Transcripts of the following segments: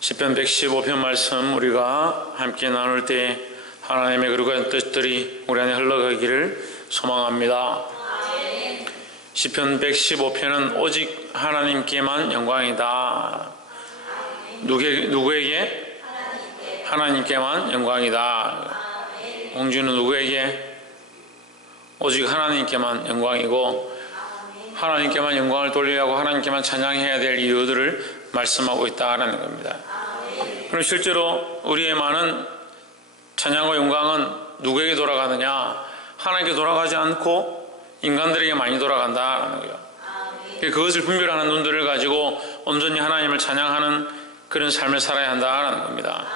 시편 115편 말씀 우리가 함께 나눌 때 하나님의 그릇된 뜻들이 우리 안에 흘러가기를 소망합니다. 시편 115편은 오직 하나님께만 영광이다. 누구에게? 하나님께만 영광이다. 공주는 누구에게? 오직 하나님께만 영광이고 하나님께만 영광을 돌려야 하고 하나님께만 찬양해야 될 이유들을 말씀하고 있다는 겁니다. 그럼 실제로 우리의 많은 찬양과 영광은 누구에게 돌아가느냐? 하나님께 돌아가지 않고 인간들에게 많이 돌아간다는 거예요. 그것을 분별하는 눈들을 가지고 온전히 하나님을 찬양하는 그런 삶을 살아야 한다는 겁니다.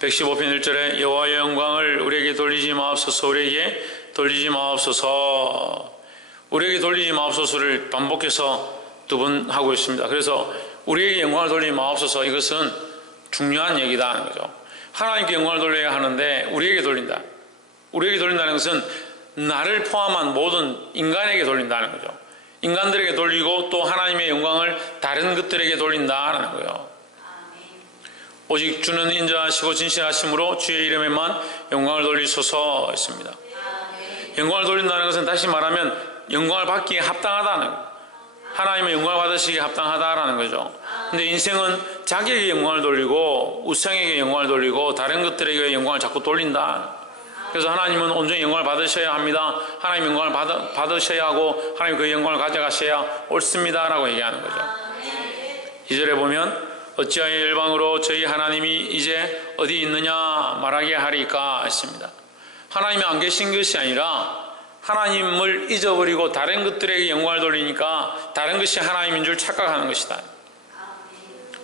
115편 1절에 여호와의 영광을 우리에게 돌리지 마옵소서, 우리에게 돌리지 마옵소서, 우리에게 돌리지 마옵소서를 반복해서 두 번 하고 있습니다. 그래서 우리에게 영광을 돌리지 마옵소서, 이것은 중요한 얘기다 하는 거죠. 하나님께 영광을 돌려야 하는데 우리에게 돌린다. 우리에게 돌린다는 것은 나를 포함한 모든 인간에게 돌린다는 거죠. 인간들에게 돌리고 또 하나님의 영광을 다른 것들에게 돌린다는 거예요. 오직 주는 인자하시고 진실하심으로 주의 이름에만 영광을 돌리소서 했습니다. 영광을 돌린다는 것은 다시 말하면 영광을 받기에 합당하다는 거예요. 하나님의 영광을 받으시기에 합당하다라는 거죠. 근데 인생은 자기에게 영광을 돌리고 우상에게 영광을 돌리고 다른 것들에게 영광을 자꾸 돌린다. 그래서 하나님은 온전히 영광을 받으셔야 합니다. 하나님 영광을 받으셔야 하고 하나님 그 영광을 가져가셔야 옳습니다 라고 얘기하는 거죠. 2절에 보면 어찌하여 열방으로 저희 하나님이 이제 어디 있느냐 말하게 하리까 했습니다. 하나님이 안 계신 것이 아니라 하나님을 잊어버리고 다른 것들에게 영광을 돌리니까 다른 것이 하나님인 줄 착각하는 것이다.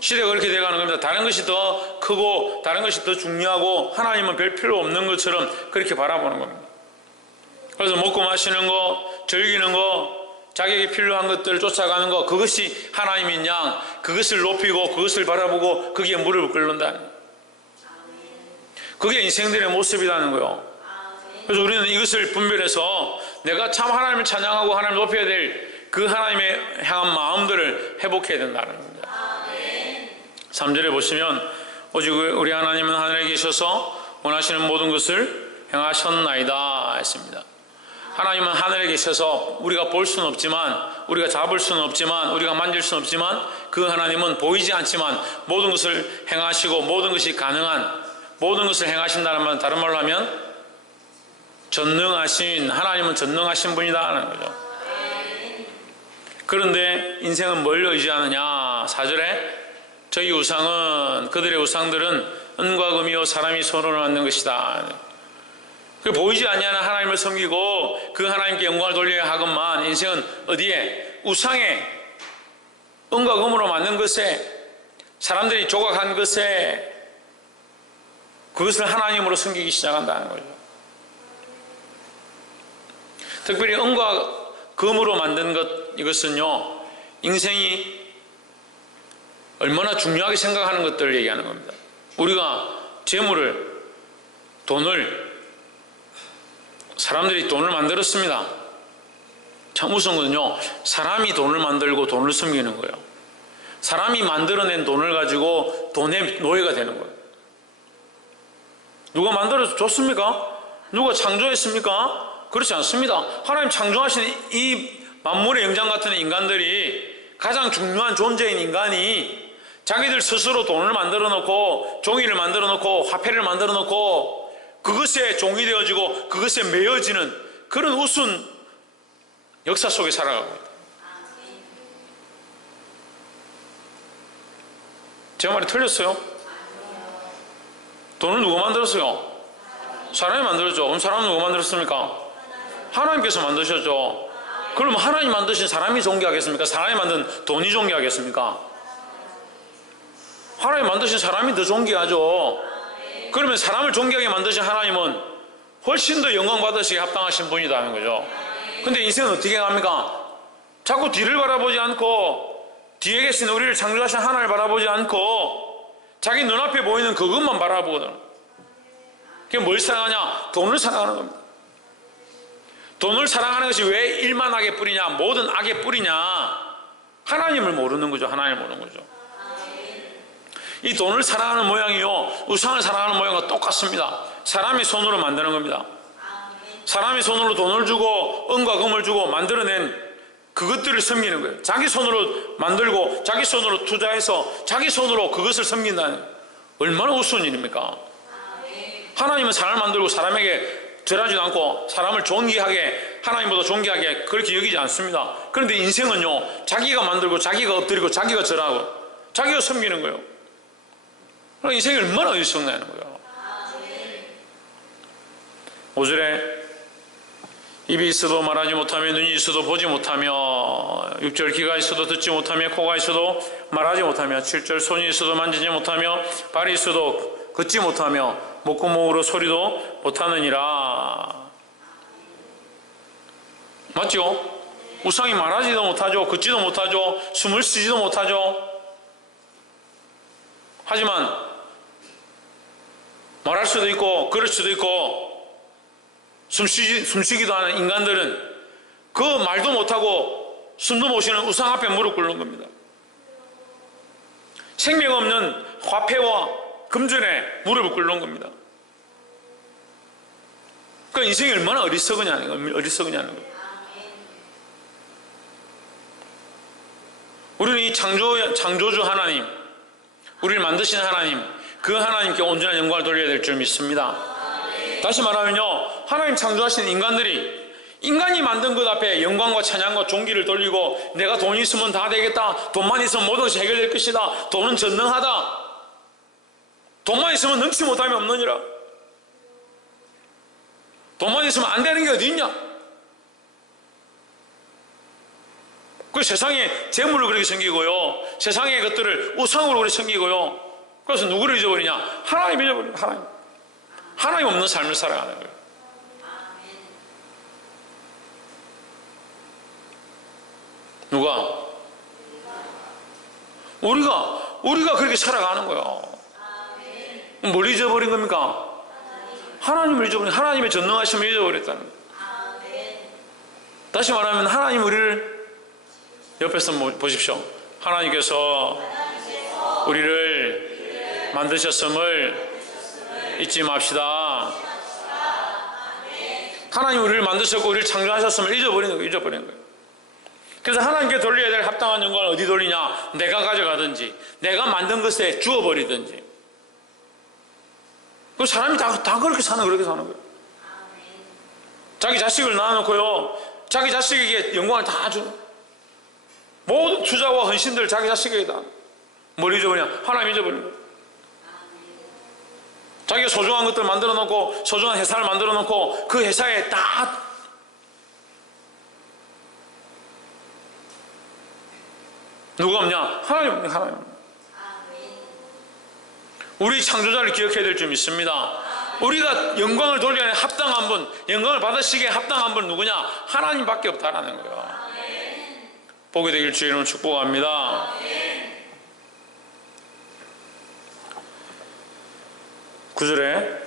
시대가 그렇게 돼가는 겁니다. 다른 것이 더 크고 다른 것이 더 중요하고 하나님은 별 필요 없는 것처럼 그렇게 바라보는 겁니다. 그래서 먹고 마시는 거, 즐기는 거, 자기에게 필요한 것들을 쫓아가는 거, 그것이 하나님인 양, 그것을 높이고 그것을 바라보고 거기에 무릎을 꿇는다. 그게 인생들의 모습이라는 거예요. 그래서 우리는 이것을 분별해서 내가 참 하나님을 찬양하고 하나님을 높여야 될 그 하나님의 향한 마음들을 회복해야 된다는 겁니다. 3절에 보시면 오직 우리 하나님은 하늘에 계셔서 원하시는 모든 것을 행하셨나이다 했습니다. 하나님은 하늘에 계셔서 우리가 볼 수는 없지만 우리가 잡을 수는 없지만 우리가 만질 수는 없지만 그 하나님은 보이지 않지만 모든 것을 행하시고 모든 것이 가능한 모든 것을 행하신다는 말, 다른 말로 하면 전능하신, 하나님은 전능하신 분이다 하는 거죠. 그런데 인생은 뭘 의지하느냐? 4절에 저희 우상은, 그들의 우상들은 은과 금이요 사람이 손으로 만든 것이다. 보이지 않냐는 하나님을 섬기고 그 하나님께 영광을 돌려야 하건만 인생은 어디에? 우상에, 은과 금으로 만든 것에, 사람들이 조각한 것에 그것을 하나님으로 섬기기 시작한다는 거죠. 특별히 은과 금으로 만든 것, 이것은요 인생이 얼마나 중요하게 생각하는 것들을 얘기하는 겁니다. 우리가 재물을, 돈을, 사람들이 돈을 만들었습니다. 참 무서운 건요, 사람이 돈을 만들고 돈을 숨기는 거예요. 사람이 만들어낸 돈을 가지고 돈의 노예가 되는 거예요. 누가 만들어서 줬습니까? 누가 창조했습니까? 그렇지 않습니다. 하나님 창조하신 이 만물의 영장 같은 인간들이, 가장 중요한 존재인 인간이 자기들 스스로 돈을 만들어 놓고 종이를 만들어 놓고 화폐를 만들어 놓고 그것에 종이 되어지고 그것에 매여지는 그런 우스운 역사 속에 살아가고 있다. 제 말이 틀렸어요? 돈을 누가 만들었어요? 사람이 만들었죠. 그럼 사람은 누가 만들었습니까? 하나님께서 만드셨죠. 그럼 하나님 만드신 사람이 존귀하겠습니까? 사람이 만든 돈이 존귀하겠습니까? 하나님 만드신 사람이 더 존귀하죠. 그러면 사람을 존귀하게 만드신 하나님은 훨씬 더 영광 받으시기에 합당하신 분이라는 거죠. 근데 인생은 어떻게 합니까? 자꾸 뒤를 바라보지 않고 뒤에 계신 우리를 창조하신 하나님을 바라보지 않고 자기 눈앞에 보이는 그것만 바라보거든. 그게 뭘 사랑하냐? 돈을 사랑하는 겁니다. 돈을 사랑하는 것이 왜 일만 악의 뿌리냐, 모든 악의 뿌리냐? 하나님을 모르는 거죠. 하나님을 모르는 거죠. 이 돈을 사랑하는 모양이요 우상을 사랑하는 모양과 똑같습니다. 사람이 손으로 만드는 겁니다. 사람이 손으로 돈을 주고 은과 금을 주고 만들어낸 그것들을 섬기는 거예요. 자기 손으로 만들고 자기 손으로 투자해서 자기 손으로 그것을 섬긴다는, 얼마나 우스운 일입니까? 하나님은 사람을 만들고 사람에게 절하지도 않고 사람을 존귀하게, 하나님보다 존귀하게 그렇게 여기지 않습니다. 그런데 인생은요, 자기가 만들고 자기가 엎드리고 자기가 절하고 자기가 섬기는 거예요. 그러니까 인생이 얼마나 어리석냐는 거예요. 5절에 입이 있어도 말하지 못하며, 눈이 있어도 보지 못하며, 6절 귀가 있어도 듣지 못하며, 코가 있어도 말하지 못하며, 7절 손이 있어도 만지지 못하며, 발이 있어도 걷지 못하며, 목구멍으로 소리도 못하느니라. 맞죠? 우상이 말하지도 못하죠. 걷지도 못하죠. 숨을 쉬지도 못하죠. 하지만 말할 수도 있고 걸을 수도 있고 숨쉬기도 하는 인간들은 그 말도 못하고 숨도 못 쉬는 우상 앞에 무릎 꿇는 겁니다. 생명 없는 화폐와 금전에 무릎을 꿇는 겁니다. 그러니까 인생이 얼마나 어리석으냐는 거예요. 우리는 이 창조주 하나님, 우리를 만드신 하나님, 그 하나님께 온전한 영광을 돌려야 될 줄 믿습니다. 다시 말하면요, 하나님 창조하신 인간이 만든 것 앞에 영광과 찬양과 존귀를 돌리고, 내가 돈이 있으면 다 되겠다, 돈만 있으면 모든 것이 해결될 것이다, 돈은 전능하다, 돈만 있으면 능치 못함이 없느니라, 돈만 있으면 안 되는 게 어디 있냐. 그 세상에 재물을 그렇게 섬기고요, 세상의 것들을 우상으로 그렇게 섬기고요, 그래서 누구를 잊어버리냐? 하나님 잊어버립니다. 하나님 없는 삶을 살아가는 거예요. 누가? 우리가 그렇게 살아가는 거예요. 뭘 잊어버린 겁니까? 하나님을 잊어버린, 하나님의 전능하심을 잊어버렸다는 거예요. 다시 말하면 하나님 우리를 옆에서 보십시오. 하나님께서 우리를 만드셨음을 잊지 맙시다. 하나님 우리를 만드셨고 우리를 창조하셨음을 잊어버리는 거예요. 그래서 하나님께 돌려야 될 합당한 영광을 어디 돌리냐? 내가 가져가든지 내가 만든 것에 주어버리든지. 그 사람이 다 그렇게 사는 거예요. 자기 자식을 낳아놓고요, 자기 자식에게 영광을 다 주는, 모든 투자와 헌신들 자기 자식에게 다. 뭘 잊어버리냐? 하나님 잊어버리는 거예요. 자기가 소중한 것들 만들어 놓고, 소중한 회사를 만들어 놓고, 그 회사에 다 누가 없냐? 하나님. 우리 창조자를 기억해야 될 줄 믿습니다. 우리가 영광을 돌리는 합당한 분, 영광을 받으시기에 합당한 분 누구냐? 하나님밖에 없다라는 거예요. 보게 되길 주의 이름으로 축복합니다. 9절에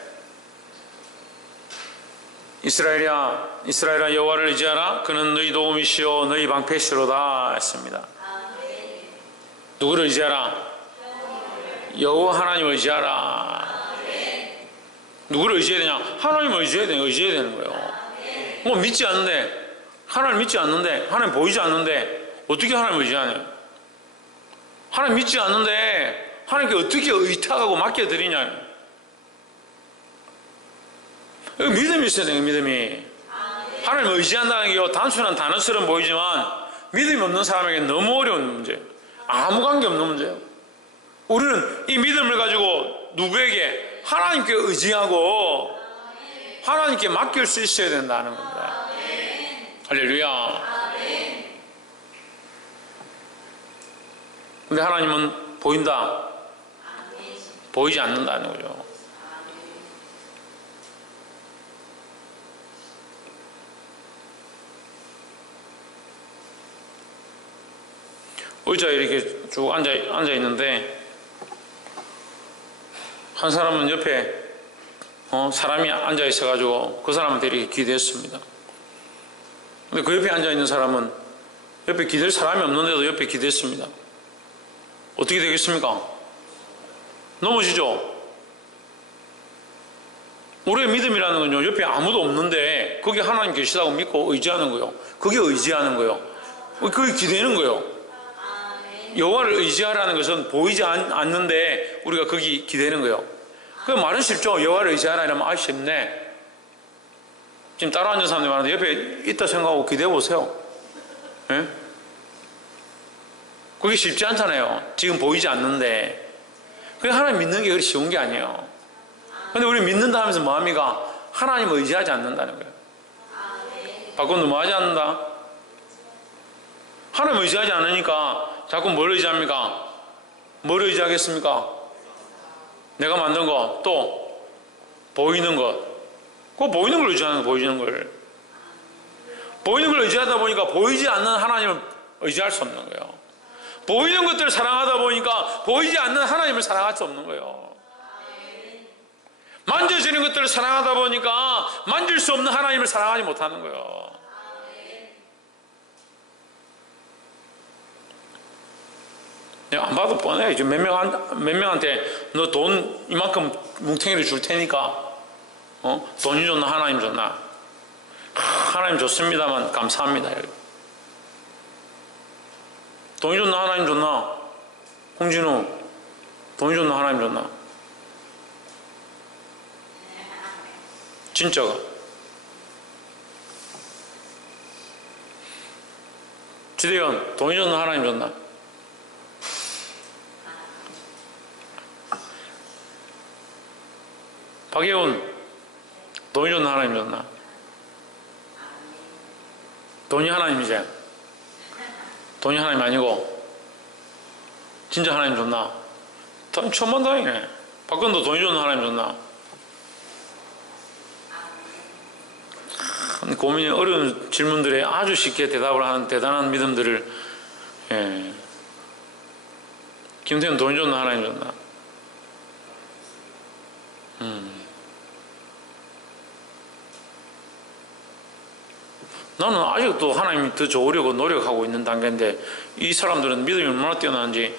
이스라엘아 여호와를 의지하라. 그는 너희 도움이시오 너희 방패시로다 했습니다. 누구를 의지하라? 여호와 하나님을 의지하라. 누구를 의지해야 되냐? 하나님을 의지해야 되는 거예요. 뭐 믿지 않는데, 하나님 믿지 않는데, 하나님 보이지 않는데 어떻게 하나님을 의지하냐? 하나님 믿지 않는데 하나님께 어떻게 의탁하고 맡겨드리냐? 믿음이 있어야 돼요. 믿음이. 하나님을 의지한다는 게 단순한 단어처럼 보이지만 믿음이 없는 사람에게 너무 어려운 문제예요. 아무 관계 없는 문제예요. 우리는 이 믿음을 가지고 누구에게? 하나님께 의지하고 하나님께 맡길 수 있어야 된다는 겁니다. 할렐루야. 근데 하나님은 보인다, 보이지 않는다는 거죠. 의자에 이렇게 쭉 앉아 있는데 한 사람은 옆에 사람이 앉아 있어가지고 그 사람한테 이렇게 기대했습니다. 근데 그 옆에 앉아 있는 사람은 옆에 기댈 사람이 없는데도 옆에 기댔습니다. 어떻게 되겠습니까? 넘어지죠? 우리의 믿음이라는 건요, 옆에 아무도 없는데 거기 하나님 계시다고 믿고 의지하는 거예요. 그게 의지하는 거예요. 그게 기대는 거예요. 여호와를 의지하라는 것은 보이지 않는데 우리가 거기 기대는 거예요. 그 말은 쉽죠. 여호와를 의지하라 이러면 아 쉽네. 지금 따라 앉은 사람들이 많은데 옆에 있다 생각하고 기대해 보세요. 예? 그게 쉽지 않잖아요. 지금 보이지 않는데. 그게 하나님 믿는 게 그렇게 쉬운 게 아니에요. 근데 우리 믿는다 하면서 뭐합니까? 하나님을 의지하지 않는다는 거예요. 바꿔도 뭐 하지 않는다? 하나님을 의지하지 않으니까 자꾸 뭘 의지합니까? 뭘 의지하겠습니까? 내가 만든 거, 또 보이는 것. 그 보이는 걸 의지하는 거, 보이는 걸. 보이는 걸 의지하다 보니까 보이지 않는 하나님을 의지할 수 없는 거예요. 보이는 것들을 사랑하다 보니까 보이지 않는 하나님을 사랑할 수 없는 거예요. 만져지는 것들을 사랑하다 보니까 만질 수 없는 하나님을 사랑하지 못하는 거예요. 내가 안 봐도 뻔해. 지금 몇 명한테 너 돈 이만큼 뭉탱이를 줄 테니까 돈이 좋나 하나님 좋나? 하나님 좋습니다만 감사합니다. 돈이 좋나 하나님 좋나? 홍진우 돈이 좋나 하나님 좋나? 진짜가. 지대현 돈이 좋나 하나님 좋나? 박예훈 돈이 좋나 하나님 좋나? 돈이 하나님이지. 돈이 하나님 아니고 진짜 하나님 좋나? 돈 천만다행이네. 박근도 돈이 좋나 하나님 좋나? 고민이 어려운 질문들에 아주 쉽게 대답을 하는 대단한 믿음들을 김태현 돈이 좋나 하나님 좋나? 나는 아직도 하나님이 더 좋으려고 노력하고 있는 단계인데 이 사람들은 믿음이 얼마나 뛰어나는지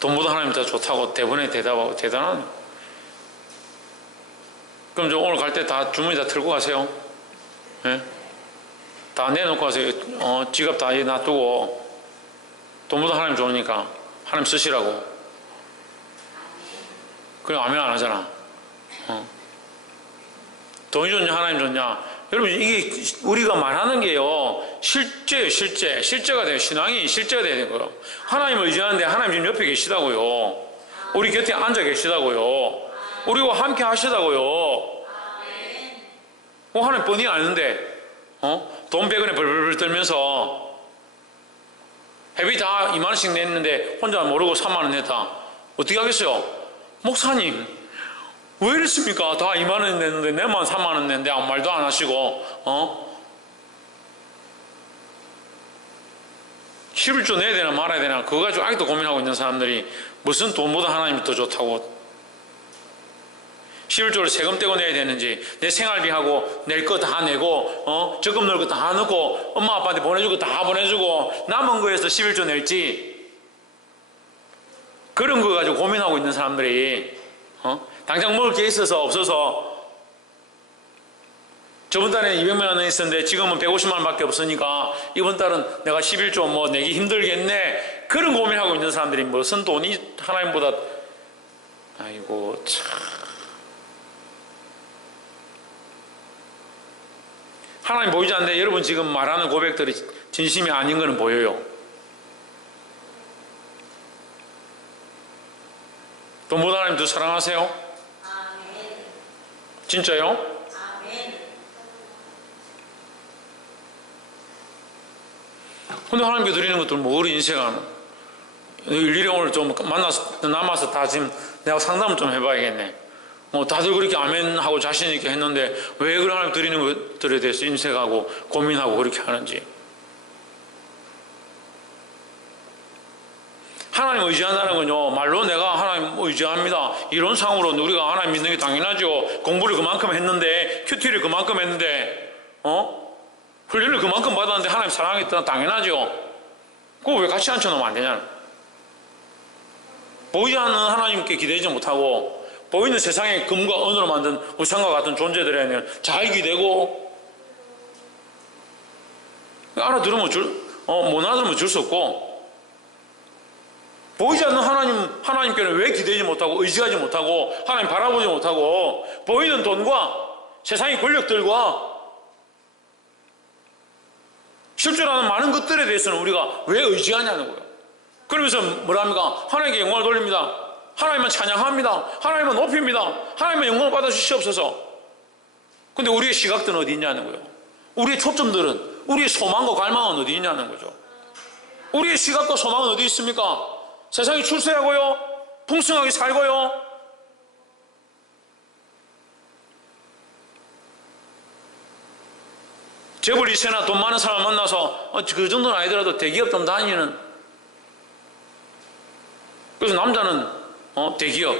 돈보다 하나님이 더 좋다고 대번에 대답하고 대단하네. 그럼 저 오늘 갈 때 다 주머니 다 틀고 가세요. 예? 다 내놓고 가세요. 지갑 다 놔두고 돈보다 하나님 좋으니까 하나님 쓰시라고. 그래 아멘 안 하잖아. 돈이 좋냐 하나님 좋냐. 여러분 이게 우리가 말하는 게요 실제예요. 실제가 돼요. 신앙이 실제가 돼야 되는 거예요. 하나님을 의지하는데 하나님 지금 옆에 계시다고요. 우리 곁에 앉아 계시다고요. 우리와 함께 하시다고요. 하나님 뻔히 아는데 돈 100원에 벌벌 떨면서 회비 다 2만 원씩 냈는데 혼자 모르고 3만 원 냈다. 어떻게 하겠어요? 목사님 왜 이랬습니까? 다 2만 원 냈는데 내만 3만 원 냈는데 아무 말도 안 하시고 11조 내야 되나 말아야 되나 그거 가지고 아직도 고민하고 있는 사람들이 무슨 돈보다 하나님이 더 좋다고 11조를 세금 떼고 내야 되는지 내 생활비하고 낼 거 다 내고 적금 넣을 거 다 넣고 엄마 아빠한테 보내줄 거 다 보내주고 남은 거에서 11조 낼지 그런 거 가지고 고민하고 있는 사람들이 당장 먹을 게 있어서 없어서 저번 달에는 200만 원 있었는데 지금은 150만 원밖에 없으니까 이번 달은 내가 11조 뭐 내기 힘들겠네 그런 고민하고 있는 사람들이 무슨 돈이 하나님보다 아이고 참 하나님 보이지 않는데 여러분 지금 말하는 고백들이 진심이 아닌 거는 보여요. 돈보다 하나님 더 사랑하세요? 진짜요? 근데 하나님께 드리는 것들은 뭐 우리 인생은 일일이 오늘 좀 남아서 다 지금 내가 상담을 좀 해봐야겠네. 다들 그렇게 아멘 하고 자신 있게 했는데 왜 그런 하나님 드리는 것들에 대해서 인색하고 고민하고 그렇게 하는지. 하나님 의지한다는 건요 말로 내가 하나님 의지합니다 이런 상으로 우리가 하나님 믿는 게 당연하죠. 공부를 그만큼 했는데 큐티를 그만큼 했는데 훈련을 그만큼 받았는데 하나님 사랑하겠다는 당연하죠. 그거 왜 같이 앉혀놓으면 안 되냐. 보이지 않는 하나님께 기대지 못하고 보이는 세상의 금과 은으로 만든 우상과 같은 존재들에는 잘 기대고, 알아들으면 못 알아들으면 줄 수 없고, 보이지 않는 하나님께는 왜 기대지 못하고 의지하지 못하고 하나님 바라보지 못하고 보이는 돈과 세상의 권력들과 실존하는 많은 것들에 대해서는 우리가 왜 의지하냐는 거예요. 그러면서 뭐라 합니까? 하나님께 영광을 돌립니다. 하나님만 찬양합니다. 하나님만 높입니다. 하나님만 영광을 받아주시옵소서. 근데 우리의 시각들은 어디 있냐는 거예요. 우리의 초점들은, 우리의 소망과 갈망은 어디 있냐는 거죠. 우리의 시각과 소망은 어디 있습니까? 세상이 출세하고요, 풍성하게 살고요, 재벌 2세나 돈 많은 사람 만나서 그 정도는 아니더라도 대기업 좀 다니는, 그래서 남자는 대기업,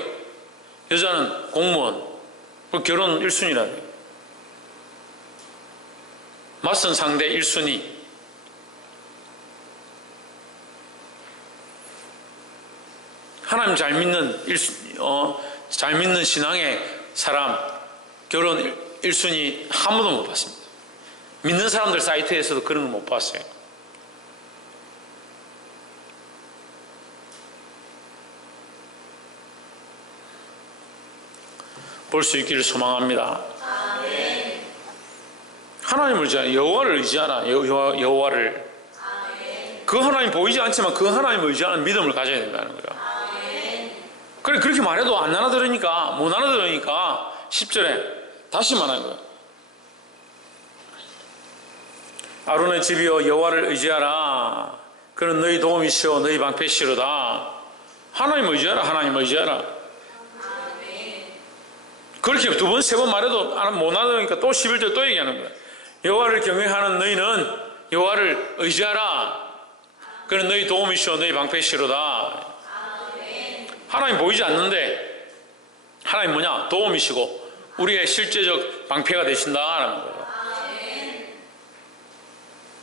여자는 공무원, 결혼 1순위라는 거예요. 맞선 상대 1순위. 하나님 잘 믿는 잘 믿는 신앙의 사람 결혼 1순위 한 번도 못 봤습니다. 믿는 사람들 사이트에서도 그런 거 못 봤어요. 볼 수 있기를 소망합니다. 아멘. 하나님을 의지하라. 여호와를 의지하라. 여호와를. 아멘. 그 하나님 보이지 않지만 그 하나님을 의지하는 믿음을 가져야 된다는 거예요. 아멘. 그래, 그렇게 말해도 안 알아들으니까, 못 알아들으니까 10절에 다시 말하는 거예요. 아론의 집이여 여호와를 의지하라. 그는 너희 도움이시오 너희 방패시로다. 하나님을 의지하라. 하나님을 의지하라. 그렇게 두 번, 세 번 말해도 못 알아들으니까 또 11절 또 얘기하는 거예요. 여호와를 경외하는 너희는 여호와를 의지하라. 그는 너희 도움이시오 너희 방패시로다. 하나님 보이지 않는데 하나님 뭐냐? 도움이시고 우리의 실제적 방패가 되신다라는 거예요.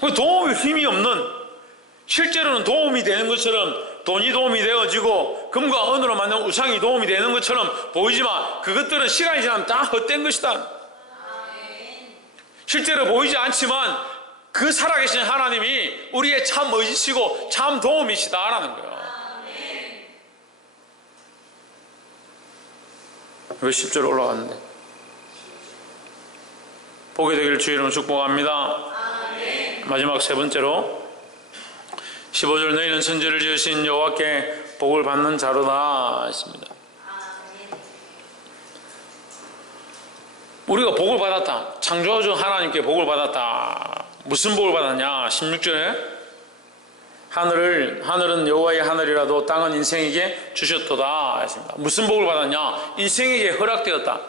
그 도움이 힘이 없는, 실제로는 도움이 되는 것처럼 돈이 도움이 되어지고 금과 은으로 만든 우상이 도움이 되는 것처럼 보이지만 그것들은 시간이 지나면 다 헛된 것이다. 실제로 보이지 않지만 그 살아계신 하나님이 우리의 참 의지시고 참 도움이시다라는 거예요. 왜 10절 올라왔는데? 보게 되기를 주의 이름으로 축복합니다. 마지막 세 번째로 15절 너희는 천지를 지으신 여호와께 복을 받는 자로다 했습니다. 우리가 복을 받았다. 창조주 하나님께 복을 받았다. 무슨 복을 받았냐? 16절에 하늘은 여호와의 하늘이라도 땅은 인생에게 주셨도다 했습니다. 무슨 복을 받았냐? 인생에게 허락되었다.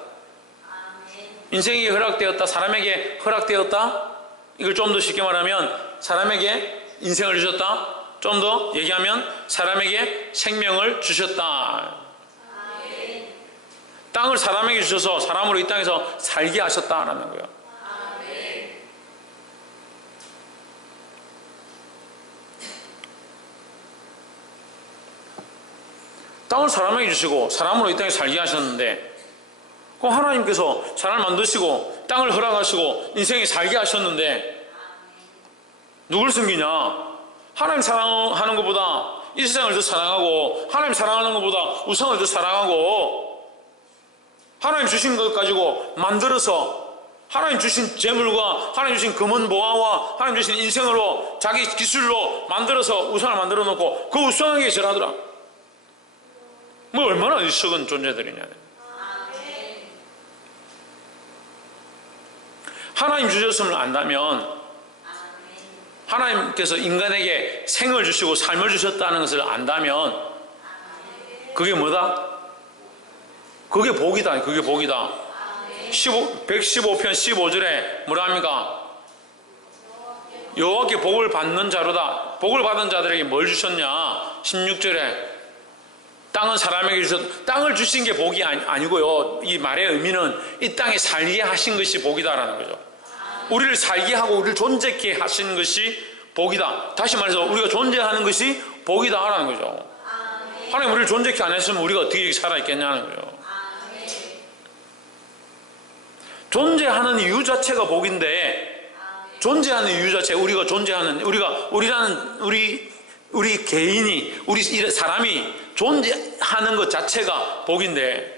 인생에게 허락되었다. 사람에게 허락되었다. 이걸 좀 더 쉽게 말하면 사람에게 인생을 주셨다. 좀 더 얘기하면 사람에게 생명을 주셨다. 아멘. 땅을 사람에게 주셔서 사람으로 이 땅에서 살게 하셨다라는 거예요. 아멘. 땅을 사람에게 주시고 사람으로 이 땅에 살게 하셨는데, 그 하나님께서 사람을 만드시고 땅을 허락하시고 인생에 살게 하셨는데 누굴 섬기냐? 하나님 사랑하는 것보다 이 세상을 더 사랑하고, 하나님 사랑하는 것보다 우상을 더 사랑하고, 하나님 주신 것 가지고 만들어서 하나님 주신 재물과 하나님 주신 금은 보화와 하나님 주신 인생으로 자기 기술로 만들어서 우상을 만들어 놓고 그 우상에게 절하더라. 뭐 얼마나 어리석은 존재들이냐. 하나님 주셨음을 안다면, 하나님께서 인간에게 생을 주시고 삶을 주셨다는 것을 안다면 그게 뭐다? 그게 복이다. 그게 복이다. 115편 15절에 뭐라 합니까? 여호와께 복을 받는 자로다. 복을 받은 자들에게 뭘 주셨냐? 16절에 땅은 사람에게 주셨다. 땅을 주신 게 복이 아니고요. 이 말의 의미는 이 땅에 살게 하신 것이 복이다라는 거죠. 우리를 살게 하고 우리를 존재케 하신 것이 복이다. 다시 말해서 우리가 존재하는 것이 복이다라는 거죠. 하나님 우리를 존재케 안 했으면 우리가 어떻게 살아있겠냐는 거예요. 존재하는 이유 자체가 복인데, 존재하는 이유 자체, 우리가 존재하는, 우리 개인이, 우리 사람이 존재하는 것 자체가 복인데,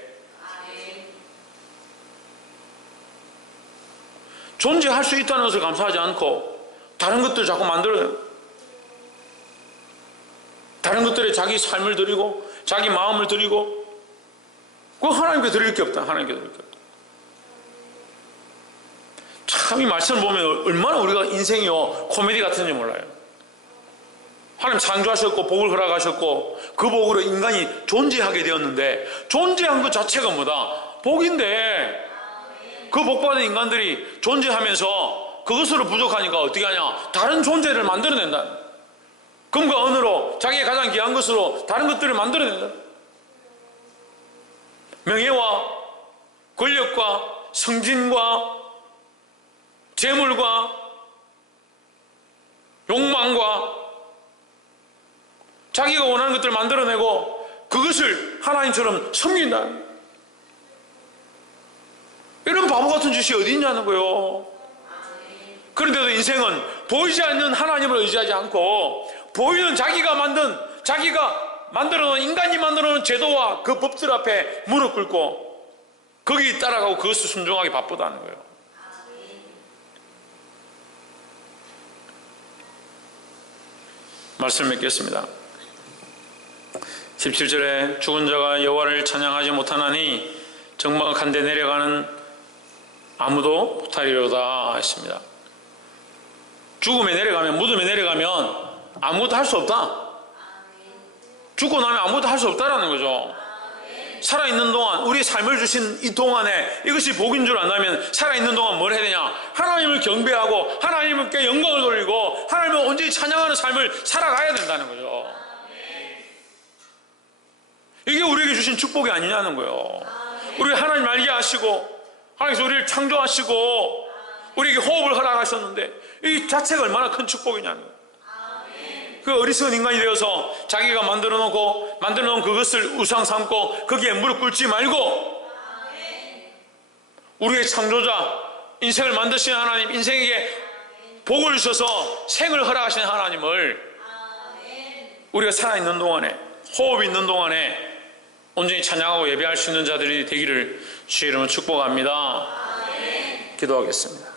존재할 수 있다는 것을 감사하지 않고 다른 것들 자꾸 만들어요. 다른 것들에 자기 삶을 드리고 자기 마음을 드리고, 그거 하나님께 드릴 게 없다. 하나님께 드릴 게 없다. 참 이 말씀을 보면 얼마나 우리가 인생이요 코미디 같은지 몰라요. 하나님 창조하셨고 복을 허락하셨고 그 복으로 인간이 존재하게 되었는데, 존재한 것 자체가 뭐다? 복인데, 그 복받은 인간들이 존재하면서 그것으로 부족하니까 어떻게 하냐? 다른 존재를 만들어낸다. 금과 은으로 자기의 가장 귀한 것으로 다른 것들을 만들어낸다. 명예와 권력과 성진과 재물과 욕망과 자기가 원하는 것들을 만들어내고 그것을 하나님처럼 섬긴다. 이런 바보 같은 짓이 어디 있냐는 거예요. 그런데도 인생은 보이지 않는 하나님을 의지하지 않고 보이는 자기가 만들어 놓은, 인간이 만들어 놓은 제도와 그 법들 앞에 무릎 꿇고 거기 따라가고 그것을 순종하기 바쁘다는 거예요. 말씀 맺겠습니다. 17절에 죽은 자가 여호와를 찬양하지 못하나니 정막한 데 내려가는 아무도 못하리로다 했습니다. 죽음에 내려가면, 무덤에 내려가면 아무것도 할 수 없다. 죽고 나면 아무것도 할 수 없다라는 거죠. 살아있는 동안, 우리 삶을 주신 이 동안에 이것이 복인 줄 안다면 살아있는 동안 뭘 해야 되냐? 하나님을 경배하고 하나님께 영광을 돌리고 하나님을 온전히 찬양하는 삶을 살아가야 된다는 거죠. 이게 우리에게 주신 축복이 아니냐는 거예요. 우리 하나님 알게 하시고 하나님께서 우리를 창조하시고 우리에게 호흡을 허락하셨는데 이 자체가 얼마나 큰 축복이냐는 거예요. 그 어리석은 인간이 되어서 자기가 만들어 놓은 그것을 우상 삼고 거기에 무릎 꿇지 말고 우리의 창조자, 인생을 만드신 하나님, 인생에게 복을 주셔서 생을 허락하신 하나님을 우리가 살아있는 동안에, 호흡이 있는 동안에 온전히 찬양하고 예배할 수 있는 자들이 되기를 주의 이름으로 축복합니다. 기도하겠습니다.